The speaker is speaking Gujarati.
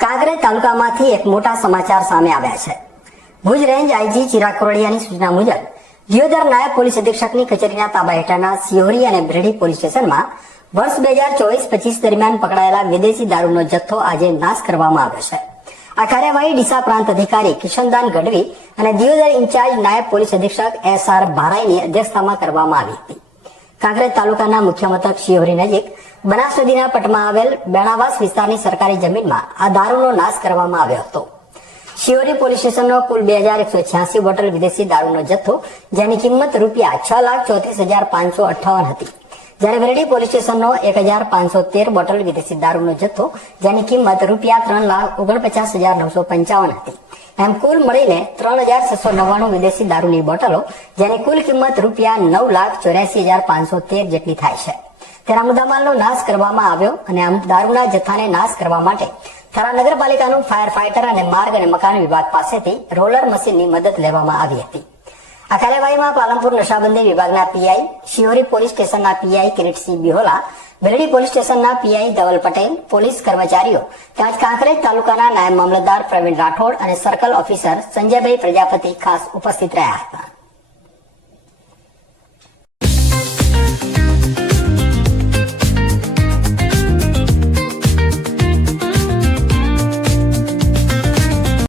કાગરેજ તાલુકામાંથી એક મોટા સમાચાર સામે આવ્યા છે ભુજ રેન્જ આઈજી ચિરાગ કોરડિયાની સૂચના મુજબ દિયોદર નાયબ પોલીસ અધિક્ષકની કચેરીના તાબા હેઠળના સિહોરી અને બ્રેડી પોલીસ સ્ટેશનમાં વર્ષ બે હજાર ચોવીસ પચીસ દરમિયાન પકડાયેલા વિદેશી દારૂનો જથ્થો આજે નાશ કરવામાં આવ્યો છે આ કાર્યવાહી ડીસા પ્રાંત અધિકારી કિશનદાન ગઢવી અને દિયોદર ઇન્ચાર્જ નાયબ પોલીસ અધિક્ષક એસ આર ભારાઈની અધ્યક્ષતામાં કરવામાં આવી હતી કાંકરેજ તાલુકાના મુખ્ય મથક શિહોરી નજીક બનાસ નદીના પટમાં આવેલ બેણાવાસ વિસ્તારની સરકારી જમીનમાં આ દારૂનો નાશ કરવામાં આવ્યો હતો શિહોરી પોલીસ સ્ટેશનનો કુલ બે હજાર એકસો છ્યાસી બોટલ વિદેશી દારૂનો જથ્થો જેની કિંમત રૂપિયા છ લાખ ચોત્રીસ હજાર પાંચસો અઠાવન હતી જ્યારે વેરડી પોલીસ સ્ટેશનનો એક હજાર પાંચસો તેર બોટલ વિદેશી દારૂનો જથ્થો જેની કિંમત રૂપિયા ત્રણ લાખ ઓગણપચાસ હજાર નવસો પંચાવન હતી એમ કુલ મળીને ત્રણ હજાર છસો નવ્વાણું વિદેશી દારૂની બોટલો જેની કુલ કિંમત રૂપિયા નવ લાખ ચોર્યાસી હજાર પાંચસો તેર જેટલી થાય છે તેના મુદ્દામાલનો નાશ કરવામાં આવ્યો અને આમ દારૂના જથ્થાને નાશ કરવા માટે થરા નગરપાલિકાનું ફાયર ફાઇટર અને માર્ગ અને મકાન વિભાગ પાસેથી રોલર મશીનની મદદ લેવામાં આવી હતી આ કાર્યવાહીમાં પાલનપુર નશાબંધી વિભાગના પીઆઈ શિહોરી પોલીસ સ્ટેશનના પીઆઈ કિરીટસિંહ બિહોલા બેલડી પોલીસ સ્ટેશનના પીઆઈ ધવલ પટેલ પોલીસ કર્મચારીઓ તેમજ કાંકરેજ તાલુકાના નાયબ મામલતદાર પ્રવીણ રાઠોડ અને સર્કલ ઓફિસર સંજયભાઈ પ્રજાપતિ ખાસ ઉપસ્થિત રહ્યા હતા